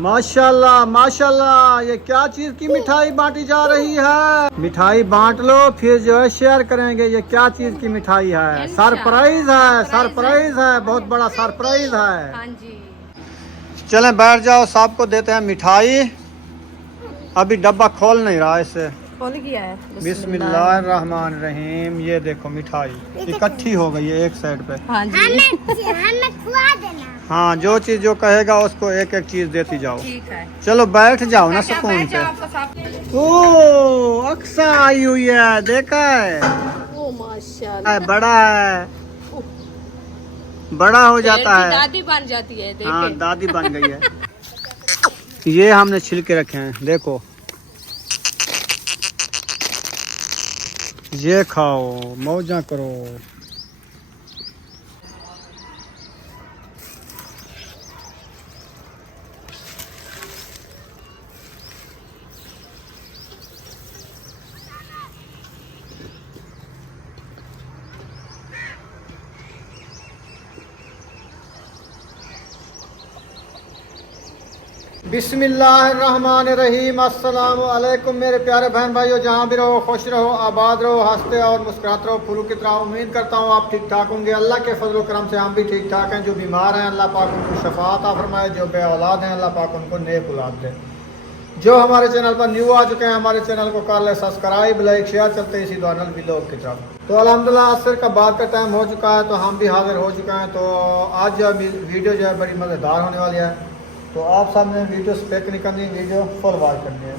माशाल्लाह माशाल्लाह, ये क्या चीज की मिठाई बांटी जा रही है। मिठाई बांट लो फिर जो है शेयर करेंगे। ये क्या चीज की मिठाई है? सरप्राइज है, सरप्राइज है, बहुत बड़ा सरप्राइज है। हाँ जी। चलें बैठ जाओ, सबको देते हैं मिठाई। अभी डब्बा खोल नहीं रहा इससे। खोल गया है। बिस्मिल्लाहिर्रहमानिर्रहीम। ये देखो मिठाई इकट्ठी हो गई है एक साइड पे। हाँ जी। हमें खुआ देना। हाँ, जो चीज जो कहेगा उसको एक एक चीज देती जाओ। ठीक है। चलो बैठ जाओ ना सुकून से। ओ अक्सा आई हुई है, देखा है? ओ माशाल्लाह, बड़ा है, बड़ा हो जाता है। दादी बन जाती है। देखे? हाँ, दादी बन गई है। ये हमने छिलके रखे हैं, देखो। ये खाओ, मौजा करो। बिस्मिल्लाहिर्रहमानिर्रहीम। अस्सलाम वालेकुम मेरे प्यारे बहन भाइयों, जहाँ भी रहो खुश रहो, आबाद रहो, हंसते और मुस्कुराते रहो, फूलों की तरह। उम्मीद करता हूँ आप ठीक ठाक होंगे। अल्लाह के फजल करम से हम भी ठीक ठाक हैं। जो बीमार हैं अल्लाह पाक उनको शफा अता फरमाए, जो बे औलाद हैं अल्लाह पाक उनको नेक औलाद दे। जो हमारे चैनल पर न्यू आ चुके हैं, हमारे चैनल को कर ले सब्सक्राइब, लाइक, शेयर। चलते इसी दौरान व्लॉग की तरफ। तो अल्हम्दुलिल्लाह असर का बाद का टाइम हो चुका है, तो हम भी हाजिर हो चुके हैं। तो आज जो वीडियो जो है बड़ी मज़ेदार होने वाली है। तो आप सामने वीडियो स्पेक नहीं करनी, वीडियो फुल वॉच करनी है।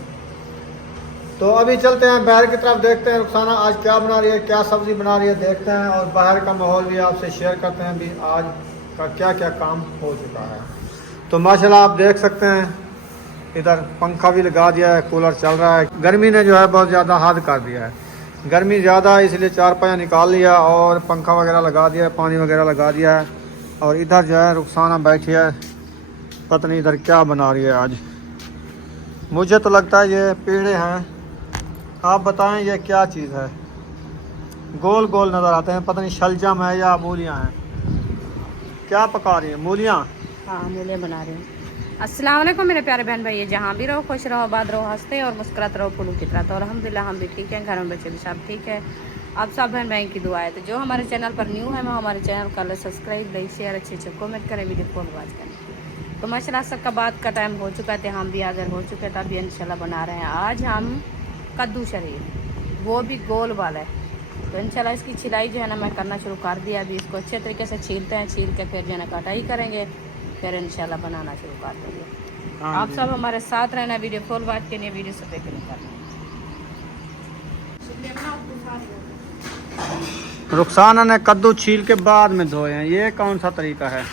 तो अभी चलते हैं बाहर की तरफ, देखते हैं रुखसाना आज क्या बना रही है, क्या सब्ज़ी बना रही है, देखते हैं। और बाहर का माहौल भी आपसे शेयर करते हैं भी आज का क्या क्या काम हो चुका है। तो माशाल्लाह आप देख सकते हैं, इधर पंखा भी लगा दिया है, कूलर चल रहा है। गर्मी ने जो है बहुत ज़्यादा हद कर दिया है। गर्मी ज़्यादा है इसलिए चारपाया निकाल लिया और पंखा वगैरह लगा दिया है, पानी वगैरह लगा दिया है। और इधर जो है रुखसाना बैठी है, पता नहीं इधर क्या बना रही है आज। मुझे तो लगता है ये पेड़े हैं, आप बताएं ये क्या चीज़ है। गोल गोल नज़र आते हैं, पता नहीं शलजम है या मूलियाँ हैं। क्या पका रही है? मूलियाँ। हाँ, मूले बना रहे हैं। अस्सलाम वालेकुम मेरे प्यारे बहन भाई, जहाँ भी रहो खुश रहो, आबाद रहो, हंसते और मुस्कुराते रहो, फूलों की तरह। तो अल्हम्दुलिल्लाह हम भी ठीक हैं, घर में बच्चे भी सब ठीक है। आप सब बहन भाई की दुआ है। तो जो हमारे चैनल पर न्यू है वो हमारे चैनल का सब्सक्राइब, लाइक, शेयर, अच्छे कमेंट करें, वीडियो को वॉच करें। तो माशाल्लाह असर का बाद का टाइम हो चुका है, हम भी हाजिर हो चुके थे। अभी इंशाल्लाह बना रहे हैं आज हम कद्दू शरीर, वो भी गोल वाला है। तो इंशाल्लाह इसकी छिलाई जो है ना मैं करना शुरू कर दिया। अभी इसको अच्छे तरीके से छीलते हैं, छील के फिर जो है ना कटाई करेंगे, फिर इंशाल्लाह बनाना शुरू कर देंगे। आप सब हमारे साथ रहना, वीडियो फुल वॉच के लिए, वीडियो से नहीं करना। रुखसाना ने कद्दू छील के बाद में धोए हैं, ये कौन सा तरीका है?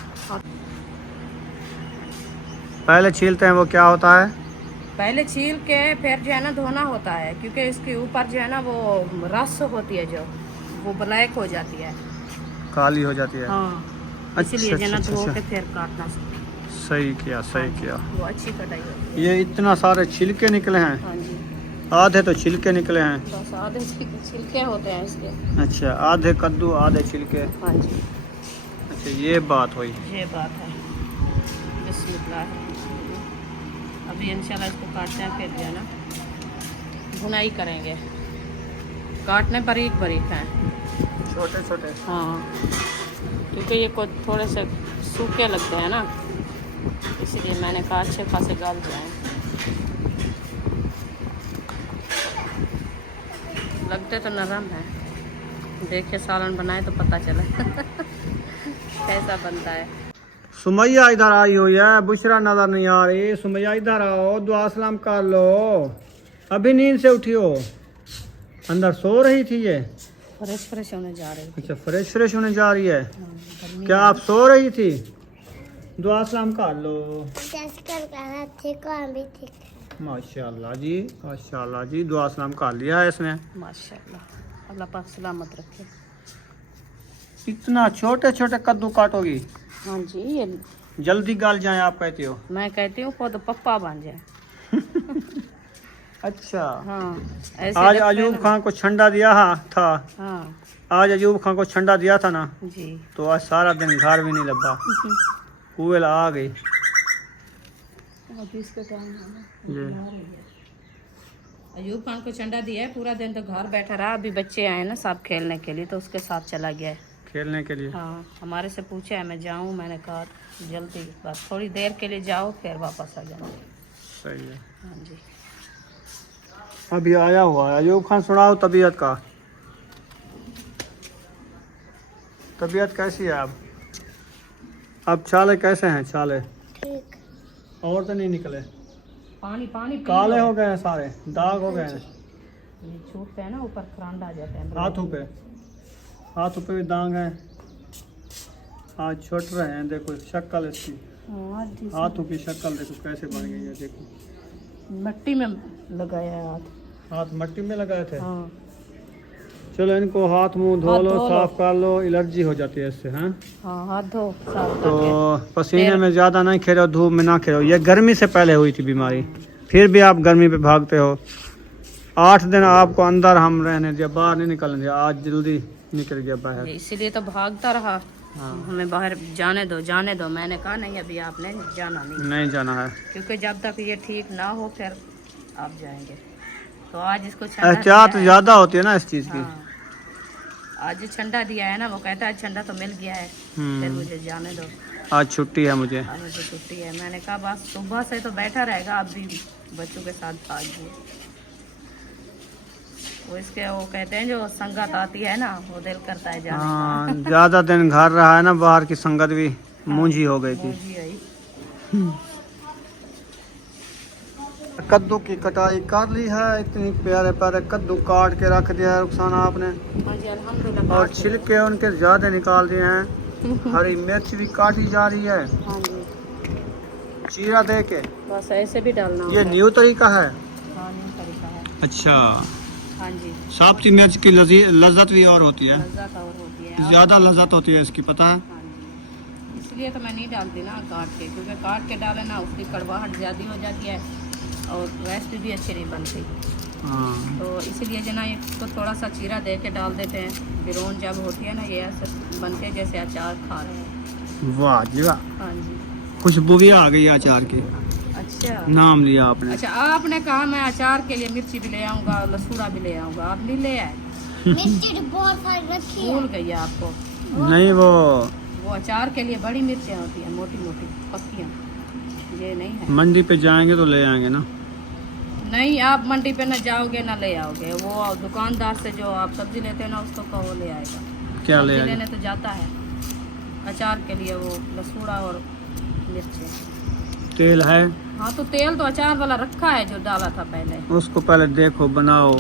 पहले छीलते हैं, वो क्या होता है? पहले छील के फिर जो है ना धोना होता है, क्योंकि इसके ऊपर जो है ना वो रस होती है, जो वो ब्लैक हो जाती है, काली हो जाती है। हाँ, अच्छा, इसलिए जो है ना अच्छा, धो अच्छा। के फिर काटना। सही किया, सही किया। वो अच्छी कटाई होती है। ये इतना सारे छिलके निकले हैं। हाँ जी, आधे तो छिलके निकले हैं। बस आधे छिलके होते हैं इसके। अच्छा, आधे कद्दू आधे छिलके। हाँ जी, अच्छा, ये बात हुई। ये बात है। बिस्मिल्लाह। अभी इंशाल्लाह इसको काटते हैं, फिर जो है ना बुनाई करेंगे। काटने बारीक बारीक हैं, छोटे छोटे। हाँ, क्योंकि ये को थोड़े से सूखे लगते हैं ना, इसलिए मैंने कहा अच्छे खासे गल जाएं। लगते तो नरम है, देखिए सालन बनाए तो पता चला कैसा बनता है। सुमैया इधर आई हुई है, बुशरा नजर नहीं आ रही। सुमैया इधर आओ, दुआ सलाम कर लो। अभी नींद से उठी हो? अंदर सो रही थी ये? फ्रेश फ्रेश होने जा रही थी। अच्छा, फ्रेश फ्रेश होने जा रही है। गर्मी क्या आप सो रही थी? दुआ सलाम कर लो। ठीक हो, हम भी ठीक है। माशाल्लाह जी, माशाल्लाह जी, दुआ सलाम कर लिया है इसने। माशाल्लाह, अल्लाह पाक सलामत रखे। इतना छोटे छोटे कद्दू काटोगी? हाँ जी, ये जल्दी गल जाए आप कहती हो? मैं कहती हूँ खुद पप्पा बन जाए। अच्छा, हाँ, ऐसे आज लगते हैं अयूब ना। खान को ठंडा दिया था। हाँ आज अयूब खान को ठंडा दिया था ना, जी। तो आज सारा दिन घर भी नहीं लगा। कुएल आ गई। ऑफिस का टाइम ये अयूब खान को चंडा दिया है, पूरा दिन तो घर बैठा रहा। अभी बच्चे आए ना सब खेलने के लिए, तो उसके साथ चला गया है खेलने के लिए। हाँ, हमारे से पूछा है मैं जाऊँ, मैंने कहा जल्दी बस थोड़ी देर के लिए जाओ फिर वापस आ जाओ। सही है। हाँ जी। अभी आया हुआ है अयूब खान, सुनाओ तबीयत का। तबीयत कैसी है अब छाले कैसे हैं छाले? ठीक। और तो नहीं निकले? पानी पानी पी काले लो। हो गए हैं सारे, दाग हो गए हैं ये छूटते हैं ना ऊपर, खरांड आ जाते हैं हाथों पे भी दाग हैं। आज छोट रहे हैं, देखो शक्ल इसकी, हाँ जी। हाथों की शक्ल देखो कैसे बन गई है। देखो मिट्टी में लगाया है हाथ। हाथ मिट्टी में लगाए थे। हाँ चलो इनको हाथ मुंह धो हाथ लो, धो लो। साफ कर लो, एलर्जी हो जाती है इससे। हैं हाँ हाथ धो साफ तो करके। पसीने में ज़्यादा नहीं खेलो, धूप में ना खेलो। ये गर्मी से पहले हुई थी बीमारी, फिर भी आप गर्मी पे भागते हो। 8 दिन आपको अंदर हम रहने दिया, बाहर नहीं निकलने दिया। आज जल्दी निकल गया बाहर। इसीलिए तो भागता रहा। हाँ हमें बाहर जाने दो जाने दो, मैंने कहा नहीं अभी आपने जाना नहीं, नहीं जाना है। क्योंकि जब तक ये ठीक ना हो फिर आप जाएंगे। तो आज इसको ठंडा एहतियात दिया है। ज़्यादा होती है ना इस चीज़ की। हाँ, आज ठंडा दिया है ना, वो कहता है ठंडा तो मिल गया है फिर हम्म, मुझे जाने दो, आज छुट्टी है मुझे। आज मुझे छुट्टी है। मैंने कहा बस सुबह से तो बैठा रहेगा, अब भी बच्चों के साथ भाग गए। वो इसके वो कहते हैं जो संगत आती है ना, वो दिल करता है जाने हाँ ज़्यादा दिन घर रहा है ना, बाहर की संगत भी मूंझी हो गई का। थी। जी आई। कद्दू की कटाई कर ली है, इतनी प्यारे प्यारे कद्दू काट के रख दिया है रुखसाना आपने, हाँ जी अल्हम्दुलिल्लाह। और छिलके उनके ज़्यादा निकाल दिए हैं। हरी मिर्च भी काटी जा रही है, हाँ जी, चीरा दे के। बस ऐसे भी डालना ये होता है। न्यू तरीका है। हाँ न्यू तरीका है। अच्छा, हाँ जी, साबती मिर्च की लज्जत भी और होती है, लज्जत और होती है। ज़्यादा लज्जत होती है इसकी, पता है। हाँ जी, इसलिए तो मैं नहीं डालती ना काट के, क्योंकि काट के डाले ना उसकी कड़वाहट ज़्यादा हो जाती है और रेसिपी भी अच्छी नहीं बनती। हाँ तो इसीलिए जो ना इसको थोड़ा सा चीरा दे के डाल देते हैं। फिरौन जब होती है ना, ये ऐसे बनते हैं जैसे अचार खा रहे हैं। वाह जी वाह, हाँ जी। खुशबू भी आ गई अचार की। अच्छा नाम लिया आपने। अच्छा, आपने कहा मैं अचार के लिए मिर्ची भी ले आऊँगा, लसूड़ा भी ले आऊँगा, आप नहीं ले आए। मिर्ची तो बहुत सारी रखी है। भूल गई है आपको। नहीं वो अचार के लिए बड़ी मिर्चें होती हैं, मोटी मोटी पक्कियाँ, ये नहीं है। मंडी पे जाएंगे तो ले आएंगे ना। नहीं, आप मंडी पे ना जाओगे ना ले आओगे। वो दुकानदार से जो आप सब्जी लेते हैं ना, उसको कहो ले आएगा। क्या ले सब्जी आएंगे? लेने तो जाता है अचार के लिए, वो लसूड़ा और मिर्ची। तेल है? हाँ तो तेल तो अचार वाला रखा है जो डाला था पहले, उसको पहले देखो, बनाओ,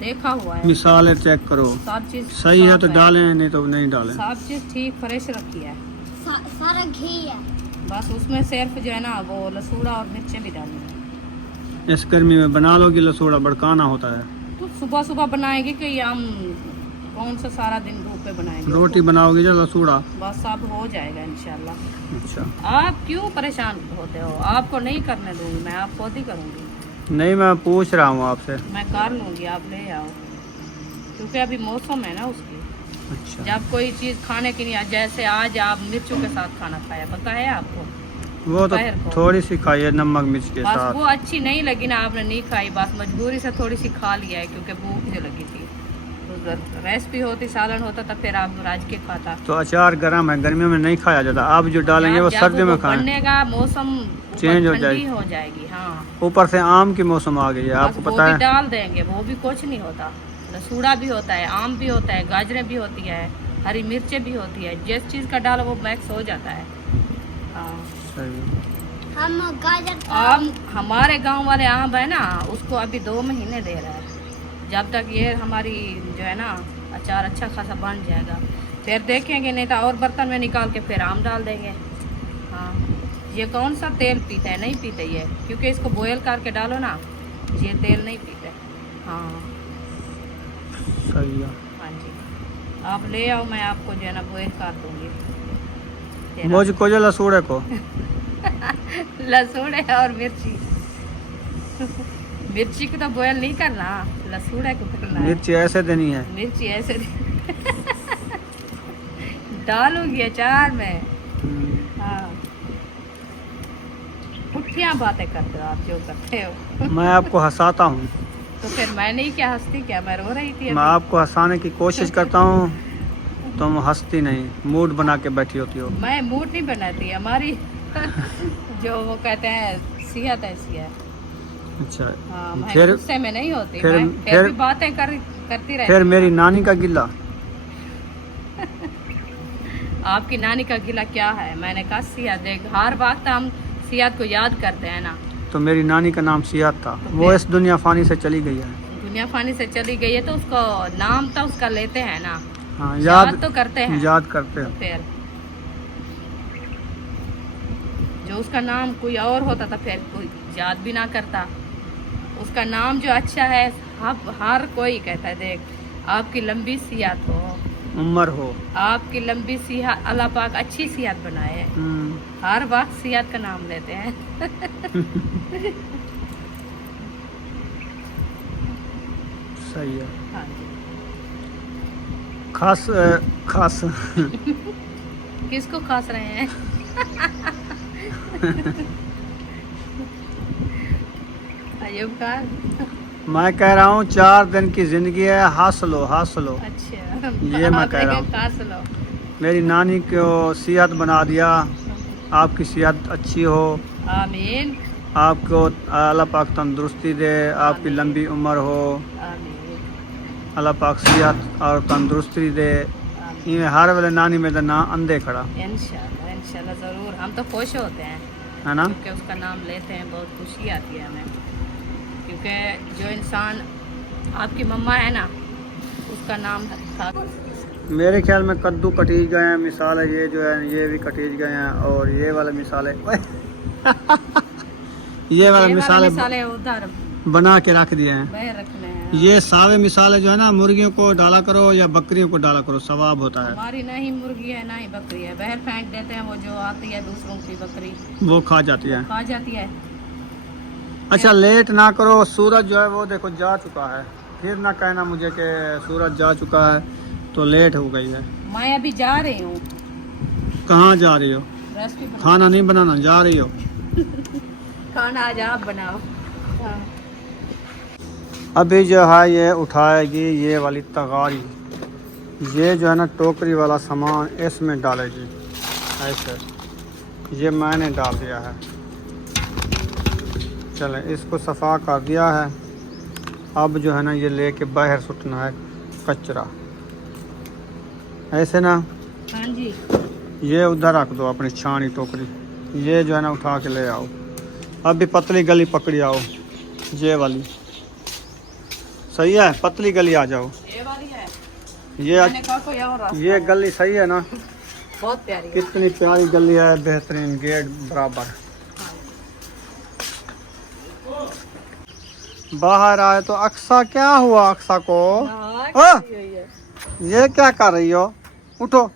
देखा हुआ है। मिसालें चेक करो, सब चीज सही है तो साफ डालें, नहीं तो नहीं डालें। सब चीज ठीक फ्रेश रखी है। सारा घी है। बस उसमें सिर्फ जो है ना वो लसूड़ा और मिर्चें भी डालनी है। इस गर्मी में बना लो कि लसूड़ा भड़काना होता है। तो सुबह सुबह बनाएंगे कि हम कौन सा सारा दिन धूप पे बनाएंगे? रोटी बनाओगे जो लसूड़ा। बस सब हो जाएगा इंशाल्लाह। अच्छा, आप क्यों परेशान होते हो? आपको नहीं करने दूंगी मैं, आप खुद ही करूंगी। नहीं मैं पूछ रहा हूँ आपसे। मैं कर लूंगी, आप ले आओ, क्योंकि अभी मौसम है ना उसकी। अच्छा, जब कोई चीज़ खाने की नहीं, जैसे आज आप मिर्चों के साथ खाना खाया, पता है आपको? वो तो दोपहर को। थोड़ी सी खाइए नमक मिर्च के बस साथ। वो अच्छी नहीं लगी ना, आपने नहीं खाई, बस मजबूरी से थोड़ी सी खा लिया है, क्योंकि भूख मुझे लगी थी। तो रेसिपी होती, सालन होता, तब फिर आप राज के खाता। तो अचार गर्म है, गर्मियों में नहीं खाया जाता। आप जो डालेंगे वो जब सर्दियों में वो खाएं। बनेगा, मौसम चेंज हो ठंडी जाएगी। हो जाएगी। हाँ, ऊपर से आम की मौसम आ गई है, बस आपको वो पता भी है। डाल देंगे, वो भी कुछ नहीं होता। लसूड़ा भी होता है, आम भी होता है, गाजरें भी होती है, हरी मिर्चें भी होती है। जिस चीज़ का डालो वो मैक्स हो जाता है। हाँ, सही। हम गाजर आम हमारे गांव वाले आम है ना, उसको अभी 2 महीने दे रहा है। जब तक ये हमारी जो है ना अचार अच्छा खासा बन जाएगा, फिर देखेंगे, नहीं तो और बर्तन में निकाल के फिर आम डाल देंगे। हाँ, ये कौन सा तेल पीता है? नहीं पीते ये, क्योंकि इसको बॉयल करके डालो ना, ये तेल नहीं पीते। हाँ सही है। हाँ जी, आप ले आओ, मैं आपको जो है ना बॉयल कर दूँगी। मुझको जो लसूड़े को लसूण और मिर्ची मिर्ची को तो बॉयल नहीं करना, लसूड़ा को करना है। मिर्ची ऐसे देनी है। मिर्ची ऐसे डालूंगी अचार में। हाँ, झूठियाँ बातें करते हो आप जो करते हो। मैं आपको हंसाता हूँ, तो फिर मैं नहीं क्या हंसती क्या, मैं रो रही थी मैं अभी। आपको हंसाने की कोशिश करता हूँ, तुम हंसती नहीं, मूड बना के बैठी होती हो। मैं मूड नहीं बनाती, हमारी जो वो कहते हैं सेहत ऐसी है। अच्छा, हाँ, मैं फिर गुस्से में नहीं होती, फिर मैं फिर भी बातें करती रहती फिर हूँ। मेरी नानी का गिला। आपकी नानी का गिला क्या है, मैंने कहा सेहत देख, हर वक्त हम सेहत को याद करते हैं ना। तो मेरी नानी का नाम सियात था, तो वो फिर? इस दुनिया फानी से चली गई है। दुनिया फानी से चली गई है तो उसको नाम तो उसका लेते हैं ना, हाँ, याद तो करते हैं। याद करते तो हैं। फिर जो उसका नाम कोई और होता था फिर कोई याद भी ना करता। उसका नाम जो अच्छा है, हर कोई कहता है देख आपकी लंबी सेहत हो, उम्र हो। आपकी लंबी सेहत, अल्लाह पाक अच्छी सेहत बनाए। हर वक्त सेहत का नाम लेते हैं। सही है। हाँ जी। खास खास किसको खास रहे हैं? अयूब खान। मैं कह रहा हूँ 4 दिन की जिंदगी है, हंस लो हंस लो। अच्छा, ये मैं कह रहा हूँ। खास लो। मेरी नानी को सेहत बना दिया, आपकी सेहत अच्छी हो, आमीन आपको अल्लाह पाक तंदुरुस्ती दे, आपकी आमीन। लंबी उम्र हो, आमीन अल्लाह पाक सेहत और तंदुरुस्ती दे। आमीन। ये हर वेले नानी में ना अंधे खड़ा इंशाल्लाह इंशाल्लाह ज़रूर, हम तो खुश होते हैं है ना। क्योंकि उसका नाम लेते हैं, बहुत खुशी आती है हमें। क्योंकि जो इंसान आपकी मम्मा है ना, उसका नाम था। मेरे ख्याल में कद्दू कटीज गए हैं, मिसाल है ये जो है ये भी कटीज गए हैं, और ये वाले मिसाल है ये वाला मिसाल है उधर बना के रख दिए हैं। बाहर रखने हैं। ये सावे मिसाल है जो है ना, मुर्गियों को डाला करो या बकरियों को डाला करो, सवाब होता है। हमारी ना ही मुर्गी है ना ही बकरी है, बाहर फेंक देते हैं, वो जो आती है दूसरों की बकरी वो खा जाती है। खा जाती है। अच्छा, लेट ना करो, सूरज जो है वो देखो जा चुका है, फिर ना कहना मुझे कि सूरज जा चुका है तो लेट हो गई है। मैं अभी जा रही हूँ, कहाँ जा रही हो? रेसिपी खाना नहीं बनाना, जा रही हो? खाना आज आप बनाओ। हाँ। अभी जो है ये उठाएगी ये वाली तगारी, ये जो है ना टोकरी वाला सामान इसमें डालेगी ऐसे। ये मैंने डाल दिया है, चले इसको सफ़ा कर दिया है। अब जो है ना ये लेके बाहर सुटना है कचरा, ऐसे ना। हाँ जी। ये उधर रख दो अपनी छानी टोकरी, ये जो है ना उठा के ले आओ। अब भी पतली गली पकड़ी आओ, ये वाली सही है, पतली गली आ जाओ। ये वाली है, ये मैंने कहा कोई और रास्ता ये गली सही है ना, बहुत प्यारी है। कितनी प्यारी गली है, बेहतरीन गेट बराबर। बाहर आए तो अक्सा, क्या हुआ अक्सा को? हाँ, ये क्या कर रही हो? उठो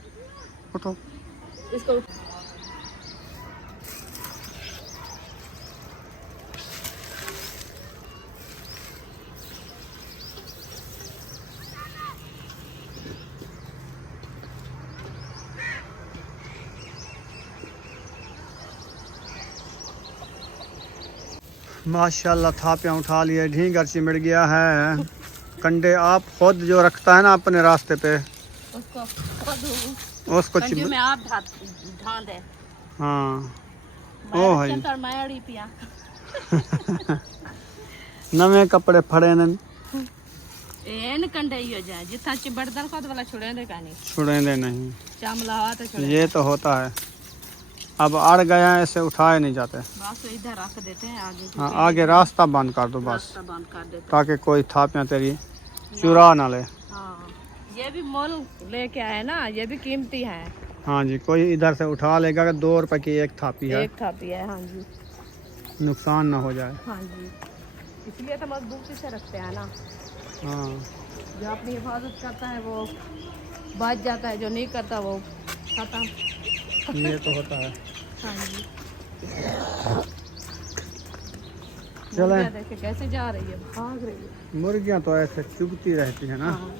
उठो। इसको माशाल्लाह थापियाँ उठा लिए, ढींगर चिमड़ गया है। कंडे आप खुद जो रखता है ना अपने रास्ते पे, उसको कंजू में आप ढाल दे। हाँ ओ है पिया नवे कपड़े फड़े न एन कंडे ही हो जाए, जितना चिबड़दल को वाला छुड़े दे का नहीं, छुड़ेंगे नहीं, चामला हाथ छुड़े। ये तो होता है। अब अड़ गया है, ऐसे उठाए नहीं जाते। बस इधर रख देते हैं आगे। हाँ, आगे रास्ता बंद कर दो बस, रास्ता बंद कर देते ताकि कोई थापियाँ तेरी चुरा ना ले। हाँ, ये भी मोल लेके आए ना, ये भी कीमती है। हाँ जी, कोई इधर से उठा लेगा कि 2 रुपए की एक थापी है, एक थापी है। हाँ जी, नुकसान ना हो जाए। हाँ जी, इसलिए तो मजबूती से रखते हैं ना। हाँ, जो अपनी हिफाजत करता है वो बच जाता है, जो नहीं करता वो खत्म। ये तो होता है। हाँ जी, चलें। मुर्गियाँ देखे कैसे जा रही है, भाग रही है। मुर्गियाँ तो ऐसे चुभती रहती है ना। हाँ।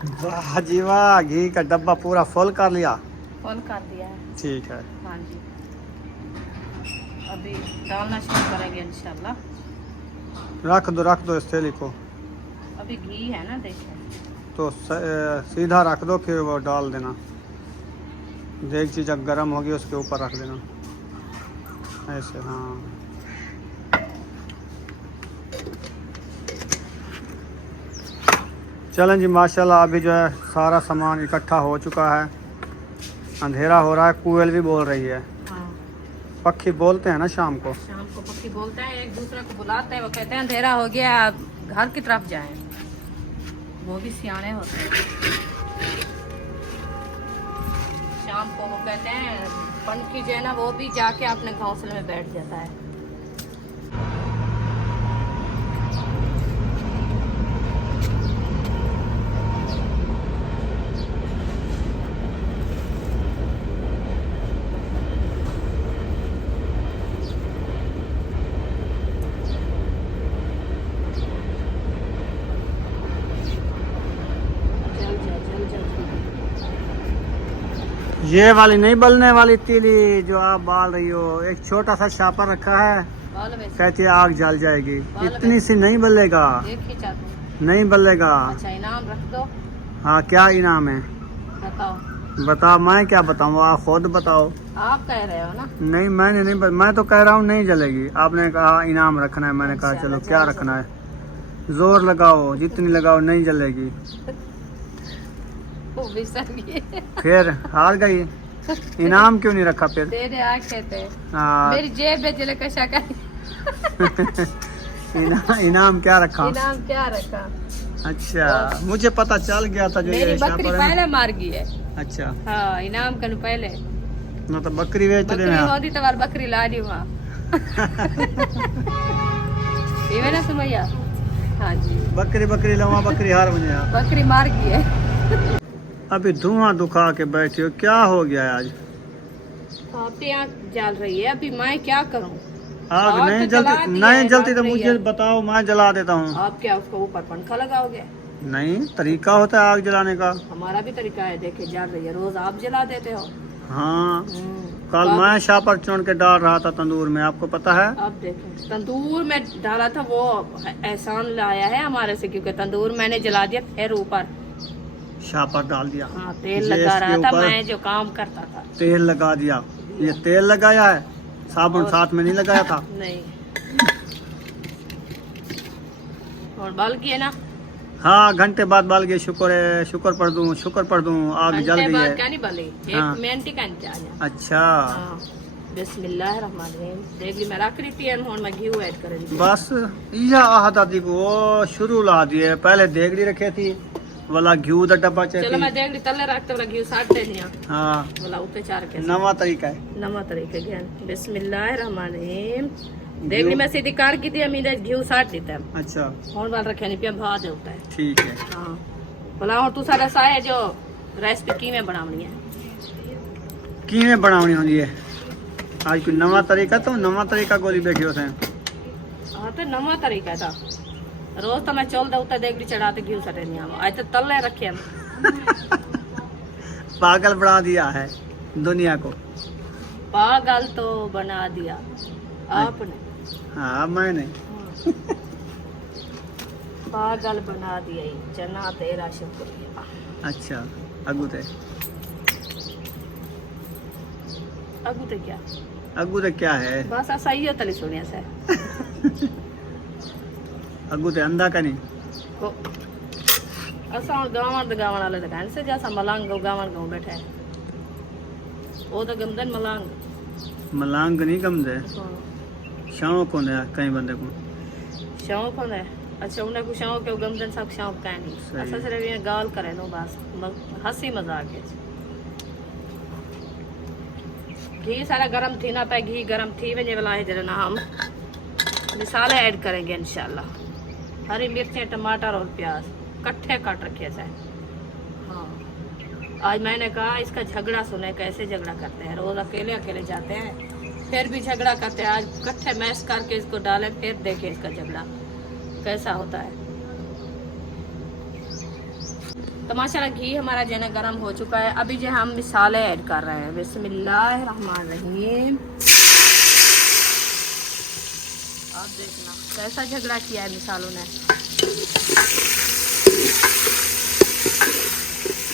वाह जी वाह, घी का डब्बा पूरा फुल कर लिया। फुल कर दिया है। ठीक है, हाँ जी, अभी डालना शुरू करेंगे इंशाल्लाह। रख दो इस थैली को। अभी घी है ना, देखो तो सीधा रख दो, फिर वो डाल देना। देख जब गर्म होगी उसके ऊपर रख देना ऐसे। हाँ, चलें जी, माशाल्लाह अभी जो है सारा सामान इकट्ठा हो चुका है। अंधेरा हो रहा है, कोयल भी बोल रही है। हाँ, पक्षी बोलते हैं ना शाम को। शाम को पक्षी बोलते हैं, एक दूसरे को बुलाते हैं, वो कहते हैं अंधेरा हो गया घर की तरफ जाएं। वो भी सियाने होते हैं। शाम को वो कहते हैं पंखी जो है ना, वो भी जाके अपने घोंसले में बैठ जाता है। ये वाली नहीं बलने वाली तीली जो आप बाल रही हो, एक छोटा सा शापर रखा है, बाल में से कहती है आग जल जाएगी। बाल इतनी सी नहीं बलेगा, एक ही चाहते। नहीं बलेगा। अच्छा, इनाम रख दो। हाँ, क्या इनाम है बताओ। बताओ, मैं क्या बताऊँ, आप खुद बताओ। आप कह रहे हो ना। नहीं, मैंने नहीं मैं तो कह रहा हूँ नहीं जलेगी। आपने कहा इनाम रखना है, मैंने कहा चलो क्या रखना है, जोर लगाओ, जितनी लगाओ नहीं जलेगी। वो भी सही है। फिर हार गई, इनाम क्यों नहीं रखा फिर? तेरे आंखें थे, हाँ। मेरी जेब में जले कशा कर। इनाम क्या रखा? इनाम क्या रखा? अच्छा, मुझे पता चल गया था जो मेरी ये बकरी शापर है। पहले मार गई है। अच्छा, हाँ, इनाम कनु पहले ना तो बकरी बेच बकरी देना। होती तो बकरी ला दी वहाँ। ये ना सुमैया। हाँ जी, बकरी लवा, बकरी हार बने। बकरी मार गई है। अभी धुआं दुखा के बैठी हो, क्या हो गया है आज? आपकी आँख जल रही है, अभी मैं क्या करूँ? आग आग नहीं तो जला जलती, दिया नहीं है, जलती तो बात मुझे रही है। बताओ, मैं जला देता हूँ। आप क्या उसको ऊपर पंखा लगाओगे? नहीं, तरीका होता है आग जलाने का। हमारा भी तरीका है, देखे जल रही है, रोज आप जला देते हो। हाँ, कल मैं शापर चुन के डाल रहा था तंदूर में, आपको पता है? अब देखें, तंदूर में डाला था, वो एहसान लाया है हमारे से, क्योंकि तंदूर मैंने जला दिया, फिर ऊपर शापर डाल दिया। हाँ, तेल ये लगा रहा इसके था ऊपर मैं जो काम करता था। तेल लगा दिया। ये तेल लगाया है, साबुन साथ में नहीं लगाया था। नहीं, और बल की है ना। हाँ, घंटे बाद बाल गए। शुक्र है, शुक्र पढ़ दूं, आग जल घंटे गई बाद है। क्या नहीं बली, हाँ। 1 मिनट का इंतजार। अच्छा, हाँ, बिस्मिल्लाहिर्रहमानिर्रहीम। देख ली मैं रख रही थी, और मैं घी ऐड करेंगी। बस यह आह दादी को वो शुरू ला दिए। पहले देगड़ी रखे थी वाला घी दा डब्बा चलो चाहिए। मैं देख ली तले रखते वाला घी साट दे दिया हाँ, वाला ऊपर चार के नवा तरीका है। नवा तरीके ज्ञान। बिस्मिल्लाहिर्रहमानिर्रहीम। देख ली मैं सीधी कार की थी, अमीर घी साट देता है। अच्छा, और वाल रखे नहीं पिया भाव दे होता है। ठीक है। हाँ, बोला और तू सारा सा है जो रेसिपी की में बनावनी है। किवें बनावनी होंदी है आज कोई नवा तरीका? तो नवा तरीका गोली बैठी होते हैं। हाँ, तो नवा तरीका था। रोज तो मैं चल दे उतर देख ली चढ़ाते घी सटे नहीं आवा, आज तो तले रखे हम। पागल बना दिया है दुनिया को। पागल तो बना दिया आपने। हाँ, मैंने। पागल बना दिया ही, जना तेरा शुक्रिया। अच्छा, अगू ते अगू तो क्या, अगू ते क्या है? बस ऐसा ही होता सुनिया से। अगू ते अंधा का नहीं। को असा गाँव वाले दुकान से जैसा मलांग गाँव बैठा है, वो तो गमदन मलांग मलांग नहीं गमदे, शौक होंदे कई बंदे को। शौक होंदा है। अच्छा, उन्हें को शौक है, गमदन सब शौक का नहीं। सही। असा सिर्फ ये गाल करे नो, बस हंसी मजाक है। घी सारा गरम थी ना पे, घी गरम थी वजे वाला है जरा ना हम मिसाले ऐड करेंगे इंशाल्लाह। हरी मिर्चें, टमाटर और प्याज कट्ठे काट रखे हैं। हाँ, आज मैंने कहा इसका झगड़ा सुने, कैसे झगड़ा करते हैं। रोज अकेले अकेले जाते हैं, फिर भी झगड़ा करते हैं। आज कट्ठे मैश करके इसको डालें, फिर देखें इसका झगड़ा कैसा होता है। तो माशाल्लाह घी हमारा जो है ना गर्म हो चुका है। अभी जो हम मिसाले ऐड कर रहे हैं। बिस्मिल्लाहिर्रहमानिर्रहीम। अब देखना कैसा झगड़ा किया है मिसालों ने।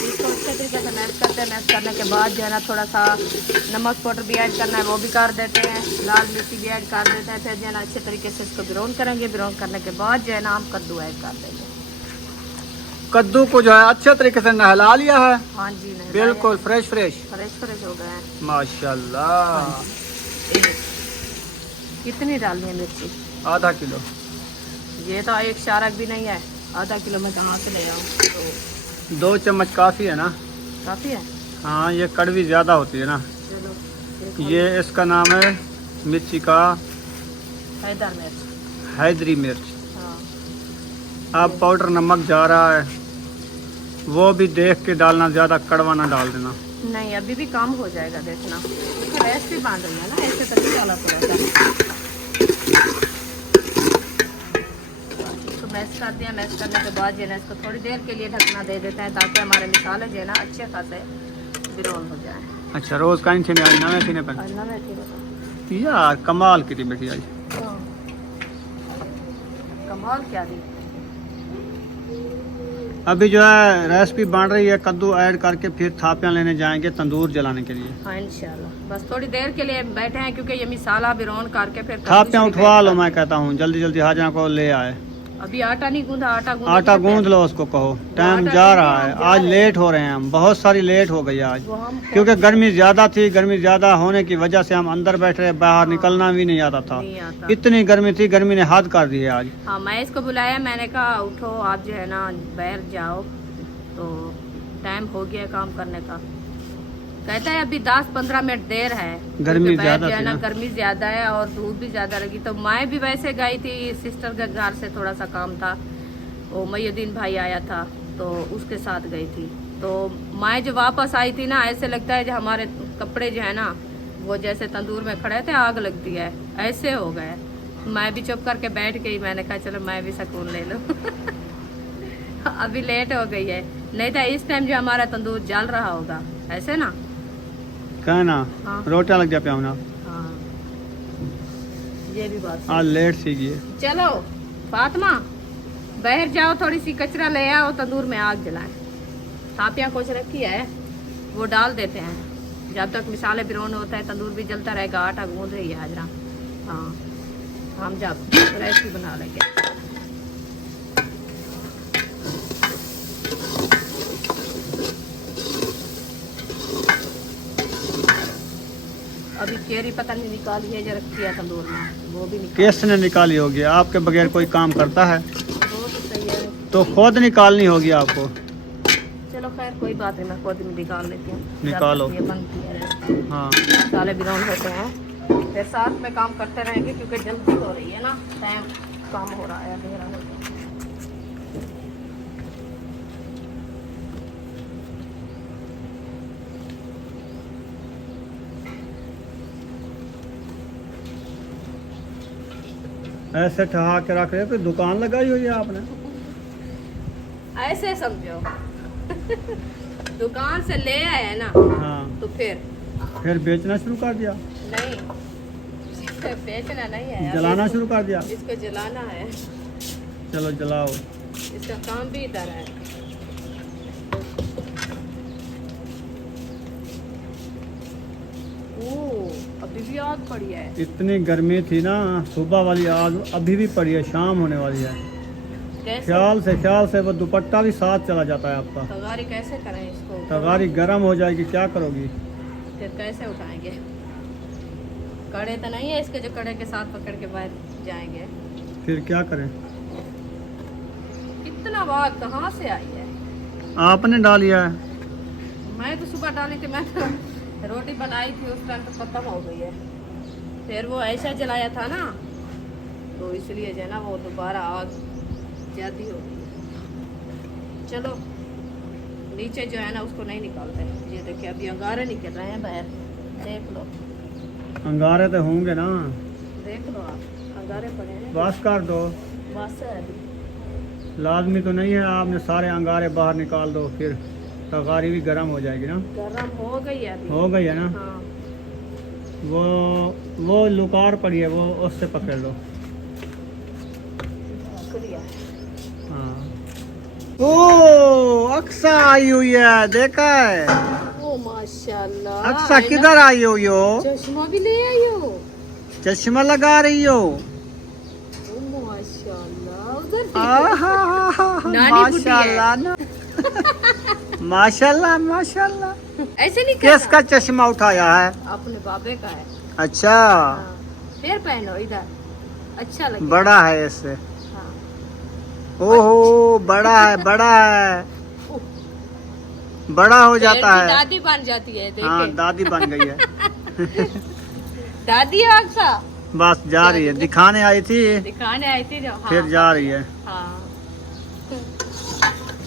इसको अच्छे तरीके से मैश करते हैं। मैश करने के बाद जो है ना थोड़ा सा नमक पाउडर भी ऐड करना है, वो भी कर देते हैं। लाल मिर्ची भी ऐड कर देते हैं। फिर जो है ना अच्छे तरीके से इसको ब्राउन करेंगे। ब्राउन करने के बाद जो है ना हम कद्दू ऐड कर देंगे। कद्दू को जो है अच्छे तरीके से नहला लिया है। हाँ जी, नहीं बिल्कुल फ्रेश फ्रेश हो गए हैं माशाल्लाह। कितनी डालनी है मिर्ची? आधा किलो। ये तो एक शारक भी नहीं है। आधा किलो में कहाँ से ले आऊँ? तो 2 चम्मच काफ़ी है ना? काफ़ी है। हाँ, ये कड़वी ज़्यादा होती है ना। चलो ये इसका नाम है मिर्ची का हैदर मिर्च, हैदरी मिर्च। हाँ। अब पाउडर नमक जा रहा है, वो भी देख के डालना, ज़्यादा कड़वा ना डाल देना। नहीं, अभी भी काम हो जाएगा देखना। क्योंकि रेस्ट भी बांध रही है ना, ऐसे तभी डाला थोड़ा सा। इसको मैश कर दिया। मैश करने के बाद जो है इसको थोड़ी देर के लिए ढकना दे देते हैं ताकि हमारे मिसाले जो है ना अच्छे खासे ब्राउन हो जाए। अच्छा, रोज़ का नहीं आज नवे सीने पर और ना मैं ठीक यार कमाल की बेटी आज। कमाल क्या दी। अभी जो है रेसिपी बन रही है, कद्दू ऐड करके फिर थापियाँ लेने जाएंगे तंदूर जलाने के लिए। हाँ इंशाल्लाह, बस थोड़ी देर के लिए बैठे हैं क्योंकि ये मिसाला ब्राउन करके फिर थापियाँ उठवा लो, मैं कहता हूँ जल्दी जल्दी हाजिरा को ले आए। अभी आटा नहीं गूंदा, आटा गूंद लो, उसको कहो टाइम जा रहा है। आज लेट हो रहे हैं हम, बहुत सारी लेट हो गई आज, क्योंकि गर्मी ज़्यादा थी। गर्मी ज़्यादा होने की वजह से हम अंदर बैठ रहे, बाहर निकलना भी नहीं आता था। इतनी गर्मी थी, गर्मी ने हद कर दी है आज। हाँ, मैं इसको बुलाया, मैंने कहा उठो आप जो है ना बाहर जाओ, तो टाइम हो गया काम करने का। कहता है अभी 10-15 मिनट देर है, गर्मी ज्यादा है ना, गर्मी ज्यादा है और धूप भी ज्यादा लगी। तो मैं भी वैसे गई थी सिस्टर के घर से, थोड़ा सा काम था। वो मयुद्दीन भाई आया था तो उसके साथ गई थी। तो मैं जो वापस आई थी ना, ऐसे लगता है जो हमारे कपड़े जो है ना वो जैसे तंदूर में खड़े थे, आग लगती है, ऐसे हो गए। मैं भी चुप करके बैठ गई। मैंने कहा चलो मैं भी सुकून ले लूँ। अभी लेट हो गई है, नहीं तो इस टाइम जो हमारा तंदूर जल रहा होगा ऐसे ना। कहना हाँ। रोटियां लग जा पे ना। हाँ, ये भी बात आज लेट सी गई। चलो फातिमा बाहर जाओ, थोड़ी सी कचरा ले आओ, तंदूर में आग जलाएं। थापियाँ कुछ रखी है वो डाल देते हैं। जब तक मिसाले ब्राउन होता है तंदूर भी जलता रहेगा। आटा गूंद रही है हाजरा। हाँ, हम जब रेसिपी बना लेंगे। अभी केरी पता नहीं निकाली है जो रखी है तंदूर में, वो भी निकाली। किसने निकाली होगी? आपके बगैर कोई काम करता है? वो तो सही है, तो खुद निकालनी होगी आपको। चलो खैर कोई बात नहीं, मैं खुद में निकाल लेती हूँ। निकालो। ये बनती है, हाँ, मसाले ब्राउन होते हैं, फिर साथ में काम करते रहेंगे क्योंकि जल्दी हो रही है ना, टाइम काम हो रहा है, अंधेरा हो रहा है। ऐसे ठहा के रख रहे हो, फिर दुकान लगाई हुई है आपने? ऐसे समझो। दुकान से ले आए ना, हाँ, तो फिर बेचना शुरू कर दिया? नहीं, बेचना नहीं है, जलाना शुरू कर दिया? इसको जलाना है। चलो जलाओ। इसका काम भी इधर है। अभी भी आग पड़ी है। इतनी गर्मी थी ना, सुबह वाली आग अभी भी पड़ी है, शाम होने वाली है। ख्याल से वो दुपट्टा भी साथ चला जाता है आपका। तगारी कैसे करें इसको? तगारी गर्म हो जाएगी, क्या करोगी? फिर कैसे उठाएंगे? कड़े तो नहीं है इसके जो कड़े के साथ पकड़ के बाहर जाएंगे? फिर क्या करें? इतना बात कहाँ से आई है? आपने डालिया है? मैं तो सुबह डाली थी, मैं तो रोटी बनाई थी उस टाइम तो खत्म हो गई है। फिर वो ऐसा जलाया था ना, तो इसलिए जो है ना वो दोबारा आग ज्यादा हो गई। चलो नीचे जो है ना उसको नहीं निकालते। ये देखिए अभी अंगारे निकल रहे हैं बाहर, देख लो। अंगारे तो होंगे ना, देख लो आप, अंगारे पड़े हैं। बस कर दो। बस है अभी। लाजमी तो नहीं है, आपने सारे अंगारे बाहर निकाल दो, फिर तगारी भी गर्म हो जाएगी ना। गरम हो गई है अभी। हो गई है ना। हाँ। वो लुकार पड़ी है, वो उससे पकड़ लो। शुक्रिया। हाँ। ओ अक्सा आई हुई है, देखा है? ओ माशाल्लाह। अक्सा किधर आई हुई हो? चश्मा भी ले आई हो। चश्मा लगा रही हो? ओ माशाल्लाह। उधर माशाल्लाह ना। माशाल्लाह माशाल्लाह। ऐसे नहीं किसका चश्मा उठाया है? अपने बाबे का है। अच्छा। हाँ। फिर पहनो इधर, अच्छा लगेगा। बड़ा है इससे। हाँ। ओहो बड़ा है, बड़ा है, बड़ा हो जाता है। दादी बन जाती है, देखे। हाँ दादी बन गई है। दादी है अक्सा। बस जा रही है, दिखाने आई थी, दिखाने आई थी जो। हाँ, फिर जा रही है। हाँ।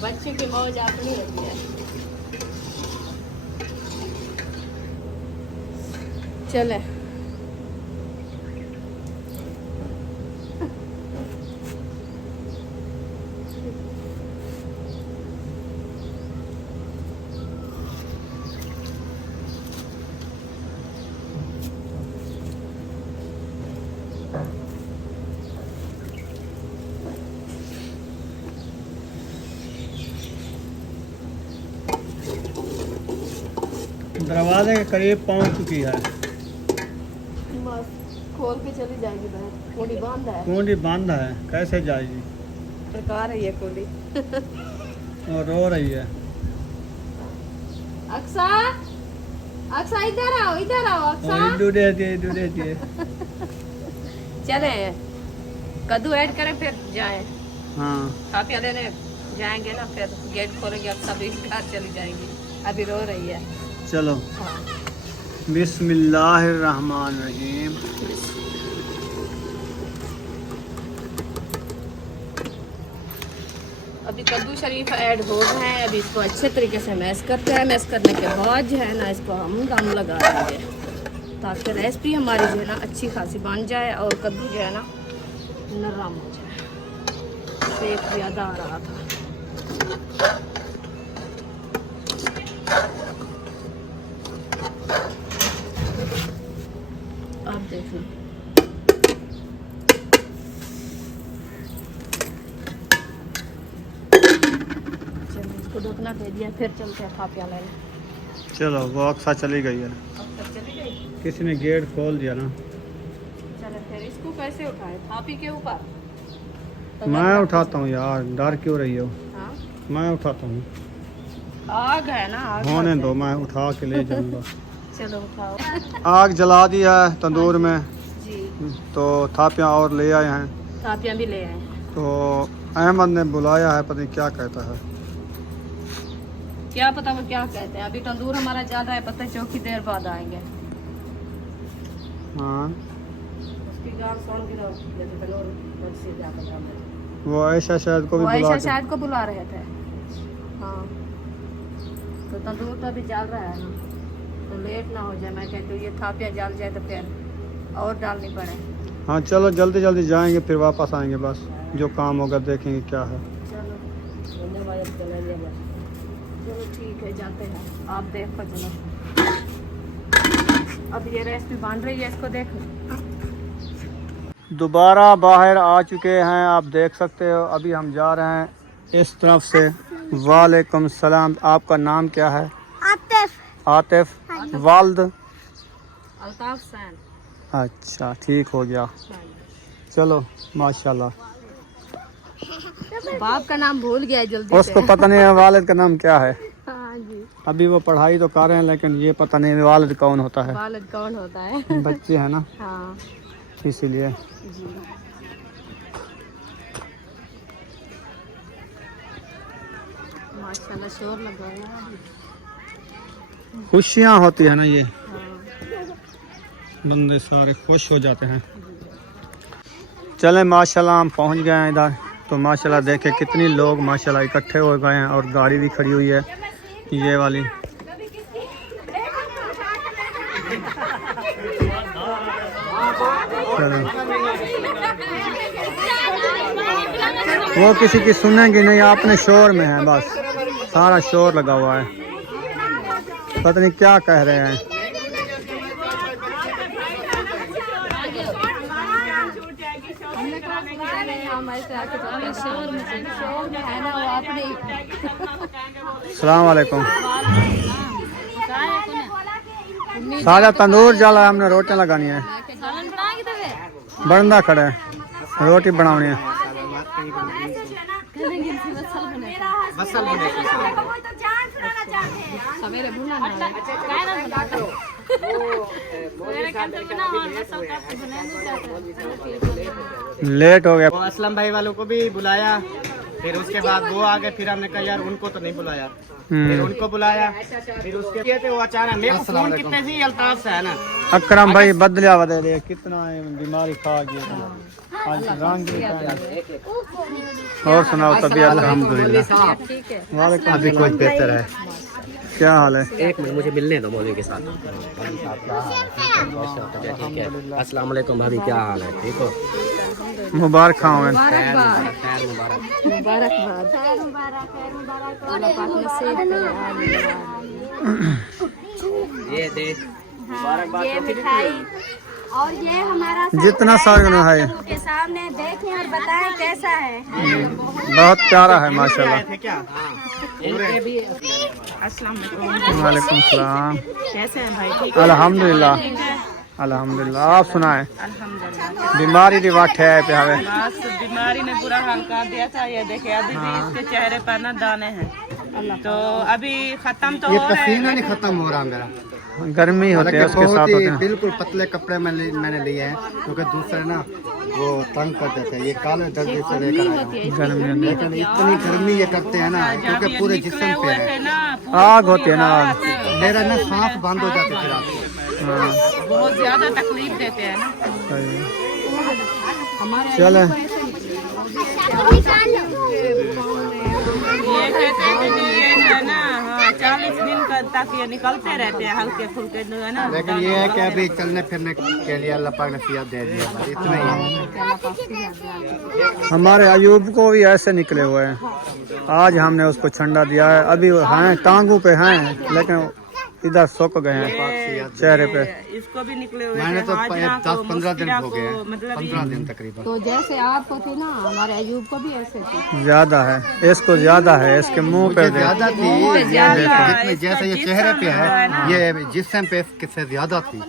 बच्चे की मौज अपनी होती है। चले। दरवाजे के करीब पहुंच चुकी है। बस खोल के चली जाएगी बहन। कोडी बांध है। कुंडी बंद है, कैसे जाएगी? प्रकार है ये कोडी। और रो रही है। अक्सा, अक्सा इधर आओ, इधर आओ अक्सा। डूडे दिए। चले कद्दू ऐड करें फिर जाए। हाँ काफी लेने जाएंगे ना, फिर गेट खोलेंगे, अब सभी घर चली जाएंगी। अभी रो रही है। चलो। हाँ। बिस्मिल्लाहिर्रहमानिर्रहीम। अभी कद्दू शरीफ ऐड हो गए हैं। अभी इसको अच्छे तरीके से मैश करते हैं। मैश करने के बाद जो है ना, इसको हम दम लगा देंगे ताकि रेसिपी हमारी जो है ना अच्छी खासी बन जाए और कद्दू जो है ना नरम हो जाए। सेक ज़्यादा आ रहा था। आप देख लो। इसको ढकना दे दिया, फिर चलते हैं फापिया लेने। चलो वो अक्सा चली गई है। अब तक चली गई। किसी ने गेट खोल दिया ना। चलो फिर इसको कैसे उठाए? फापी के ऊपर मैं उठाता हूँ यार, डर क्यों रही हो? हाँ? मैं उठाता हूँ। आग है ना, आग होने लग दो, जाए। मैं उठा के ले जाऊंगा। चलो उठाओ। आग जला दी है तंदूर में, जी। तो थापियाँ और ले आए हैं। फापियाँ भी ले आए हैं। तो अहमद ने बुलाया है, पता नहीं क्या कहता है। क्या पता वो क्या कहते हैं। अभी तंदूर हमारा ज्यादा है, पता है चौकी देर बाद आएंगे। हाँ उसकी गाल सुन के वो ऐशा शायद को भी वो बुला ऐशा के। शायद को बुला रहे थे। हाँ तो तंदूर तो अभी जल रहा है ना, तो लेट ना हो जाए। मैं कहती हूँ ये थापियाँ जल जाए तो फिर और डालनी पड़े। हाँ चलो जल्दी जल्दी जाएंगे, फिर वापस आएंगे, बस जो काम होगा देखेंगे क्या है। चलो चलो ठीक है, जाते हैं। आप देखो चलो। अब ये रेसिपी बन रही है, इसको देखो। दोबारा बाहर आ चुके हैं, आप देख सकते हो। अभी हम जा रहे हैं इस तरफ से। वालेकुम सलाम। आपका नाम क्या है? आतिफ। आतिफ। वाल्द? अल्ताफ सैन। अच्छा ठीक हो गया। चलो माशाल्लाह। बाप का नाम भूल गया है जल्दी से। उसको पता नहीं है वालिद का नाम क्या है। हाँ जी। अभी वो पढ़ाई तो कर रहे हैं, लेकिन ये पता नहीं वालिद कौन होता है। वालिद कौन होता है? बच्चे हैं ना, हाँ इसीलिए। जी। माशाल्लाह शोर लगा है। खुशियाँ होती है ना, ये हाँ। बंदे सारे खुश हो जाते हैं। चले माशाल्लाह हम पहुंच गए हैं इधर। तो माशाल्लाह देखे कितनी लोग माशाल्लाह इकट्ठे हो गए हैं, और गाड़ी भी खड़ी हुई है ये वाली। चलो वो किसी की सुनेंगी नहीं, अपने शोर में है बस, सारा शोर लगा हुआ है, पता नहीं क्या कह रहे हैं। अस्सलाम वालेकुम। सारा तंदूर जला है, हमने रोटियां लगानी है, बंदा खड़ा है, रोटी बनानी है। लेट हो गया। असलम भाई वालों को भी बुलाया, फिर उसके बाद वो आ गए, फिर हमने कहा यार उनको तो नहीं बुलाया, फिर उनको बुलाया, फिर उसके थे वो अचानक मेरे को फोन कितने से अल्ताफ से है ना। अकरम भाई बदलिया बदल रहे, कितना बीमारी खा गया आज रंग। और सुनाओ तबीयत? अल्हम्दुलिल्लाह अभी कुछ बेहतर है। क्या हाल है? एक मिनट मुझे मिलने दो मौलवी के साथ। ठीक है, अस्सलाम वालेकुम भाभी, क्या हाल है? ठीक हो? मुबारक खाओ। ये दे ये मिठाई और ये हमारा जितना साग है के सामने देखें और बताएं कैसा है। बहुत प्यारा है माशाल्लाह। वालेकुम सलाम। कैसे हैं भाई? ठीक अल्हम्दुलिल्लाह अल्हम्दुलिल्लाह। आप सुनाएं? बीमारी की वाट है पे हवे। बस बीमारी ने बुरा हाल कर दिया था। ये देखे अभी भी इसके चेहरे पर ना दाने हैं, तो अभी खत्म तो हो रहा है। पसीना नहीं खत्म हो रहा मेरा, गर्मी होती है उसके साथ होते हैं। बिल्कुल पतले कपड़े मैंने लिए हैं क्योंकि दूसरे ना वो तंग कर देते हैं। ये काले जल्दी से लेकर आया हूं। गर्मी में लेकिन इतनी गर्मी ये करते हैं ना क्योंकि पूरे जिस्म पे है आग होती है ना, आग। मेरा ना सांस बंद हो जाती फिर आपको। हाँ, बहुत ज्यादा तकलीफ देते हैं ना। सही है। चले ये कहते हैं कि ये जो है ना 40 दिन तक ये निकलते रहते हैं हल्के फुल्के जो है ना। लेकिन ये है कि अभी चलने फिरने के लिए अल्लाह पाक ने सिया दे दिया, बस इतना ही है। हमारे अयूब को भी ऐसे निकले हुए हैं, आज हमने उसको ठंडा दिया है। अभी वो हैं टांगों पे हैं, लेकिन इधर सूख गए हैं चेहरे पे। इसको भी निकले हुए मैंने तो 10-15 दिन हो गए हैं, मतलब 15 दिन तकरीबन। तो जैसे आपको थी ना, हमारे अयूब को भी ऐसे थी। ज्यादा है, इसको ज्यादा है, इसके मुंह पे दे। ज्यादा थी ये जितने जैसे ये चेहरे पे है, ये जिस्म पे किससे ज्यादा थी।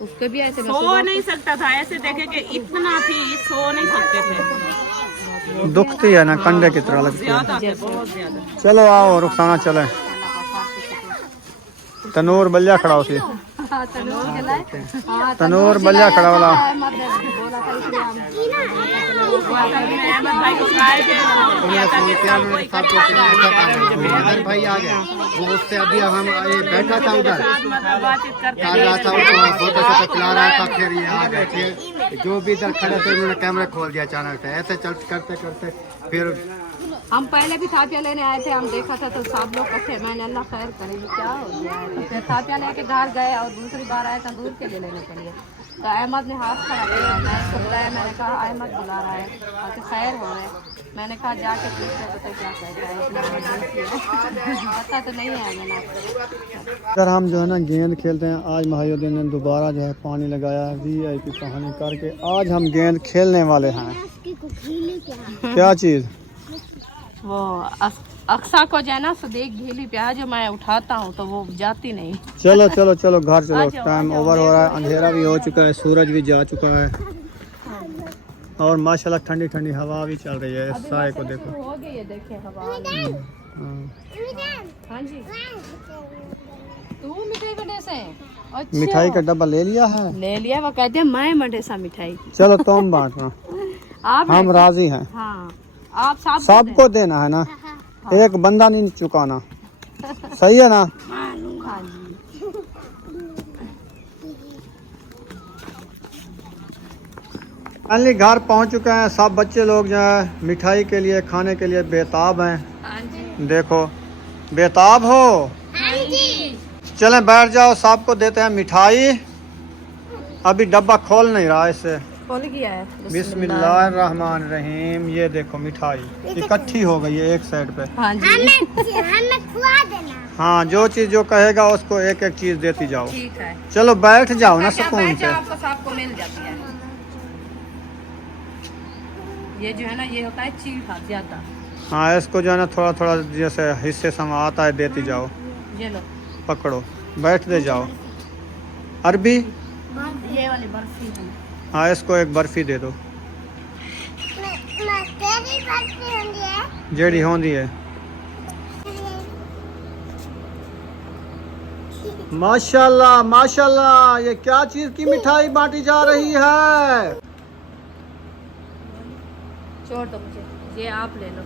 उसके भी ऐसे सो नहीं सकता था, ऐसे देखे कि इतना थी, सो नहीं सकते थे, दुखती है ना, कंडे की तरह लगती है। ज्यादा थे, बहुत ज्यादा। चलो आओ रुखसाना चले। तनूर बलिया खड़ा हो सी, तनूर बलिया खड़ा वाला। अगर भाई आ गया वो उससे अभी हम बैठा था उधर कर रहा था, बहुत अच्छा खिला रहा था, फिर ये आ गए। फिर जो भी इधर खड़े थे उन्होंने कैमरा खोल दिया अचानक से। ऐसे चलते करते करते फिर हम पहले भी थापिया लेने आए थे, हम देखा था तो सब लोग कथे, मैंने अल्लाह खैर करेगी क्या हो गया है। तो फिर थापिया लेके घर गए और दूसरी बार आए तंदूर के लिए लेने के लिए, तो अहमद ने हाथ खड़ा किया, मैं उसको बुलाया, मैंने कहा अहमद बुला रहा है और खैर हो रहा है। मैंने कहा जाके पूछ रहे पता क्या कहता है, पता तो नहीं है मैंने। अगर हम जो है ना गेंद खेलते हैं, आज महायुद्दीन ने दोबारा जो है पानी लगाया है VIP कहानी करके। आज हम गेंद खेलने वाले हैं। क्या चीज़? वो अक्सा को जो है ना सदेक घीली प्याज जो मैं उठाता हूँ तो वो जाती नहीं। चलो चलो चलो घर चलो, टाइम ओवर हो रहा है, अंधेरा भी हो चुका है, सूरज भी जा चुका है और माशाल्लाह ठंडी ठंडी हवा भी चल रही है। इस साए को देखो, हो गई है, देखे हवा। हाँ जी, तू मिठाई बने से? अच्छा। मिठाई का डब्बा ले लिया है? ले लिया, वो कहते हैं मैं मंडे सा मिठाई। चलो तुम बांटना, आप हम राजी हैं। हाँ, आप सबको देना है ना, एक बंदा नहीं चुकाना, सही है ना? हाँ जी। फाइनली घर पहुंच चुके हैं। सब बच्चे लोग जो है मिठाई के लिए, खाने के लिए बेताब हैं। हाँ जी। देखो बेताब हो? चलें बैठ जाओ, सबको देते हैं मिठाई। अभी डब्बा खोल नहीं रहा इससे, खोल गया है। बिस्मिल्लाहिर्रहमानिर्रहीम। ये देखो मिठाई इकट्ठी हो गई है एक साइड पे। हाँ जी हमें खुआ देना। हाँ, जो चीज जो कहेगा उसको एक एक चीज देती जाओ। ठीक है। चलो बैठ जाओ ना क्या सुकून बैठ से। जाओ, आपको सबको मिल जाती है। ये जो है ना ये होता है चीठा ज्यादा। हाँ, इसको जो है ना थोड़ा थोड़ा जैसे हिस्से समा आता है देती जाओ। ये लो, पकड़ो, बैठते जाओ। अरबी, ये वाली बर्फी है। हाँ इसको एक बर्फी दे दो। तेरी बर्फी होंगी है। जेड़ी होंदी है। माशाल्लाह माशाल्लाह, ये क्या चीज की मिठाई बांटी जा रही है? छोड़ दो मुझे, ये आप ले लो।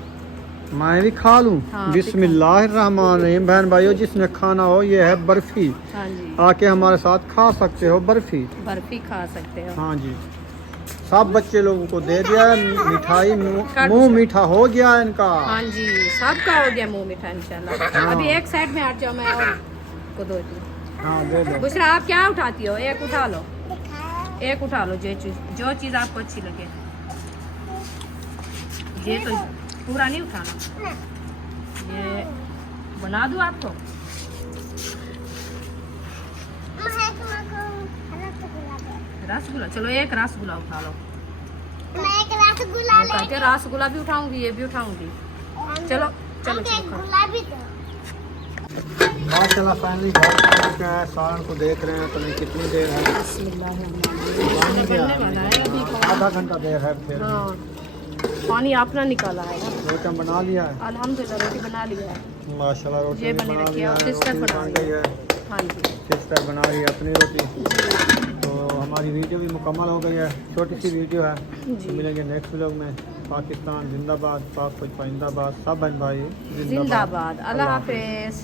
मैं भी खा लूं? हाँ, बिस्मिल्लाहिर्रहमानिर्रहीम। बहन भाइयों, जिसने खाना हो ये है बर्फी। हाँ जी, आके हमारे साथ खा सकते हो बर्फी। बर्फी खा सकते हो। हाँ जी, सब बच्चे लोगों को दे दिया है मिठाई। मुंह मीठा हो गया है इनका। हाँ जी, सबका हो गया मुंह मीठा इंशाल्लाह। हाँ। अभी एक साइड में हट जाओ, मैं और को दो दूँ। हाँ दे दो। बुशरा आप क्या उठाती हो? एक उठा लो, एक उठा लो, जो चीज़ आपको अच्छी लगे। ये तो पूरा नहीं उठाना, ये बना दूँ आपको। रसगुल्ला, चलो एक रसगुल्ला उठा लो। मैं एक रसगुल्ला वो कहते हैं रसगुल्ला भी उठाऊंगी, ये भी उठाऊंगी। चलो चलो चलो खाओ। गुलाबी दो। माशाल्लाह फाइनली घर पहुंच चुके हैं। सालन को देख रहे हैं, पता नहीं कितनी देर है। बनने वाला है अभी। आधा घंटा देर है फिर। हाँ, पानी अपना निकाला है ना। रोटी बना लिया है अल्हम्दुलिल्लाह, रोटी बना लिया है। माशाल्लाह। रोटी ये भी बनी बना रखी है लिया और है, सिस्टर रोटी बना बन रही गई है। हाँ जी, सिस्टर बना रही है अपनी रोटी। तो हमारी वीडियो भी मुकम्मल हो गई है। छोटी सी वीडियो है। जी। मिलेंगे नेक्स्ट व्लॉग में। पाकिस्तान जिंदाबाद, पाक जिंदाबाद, सब बहन भाई जिंदाबाद। अल्लाह हाफिज़।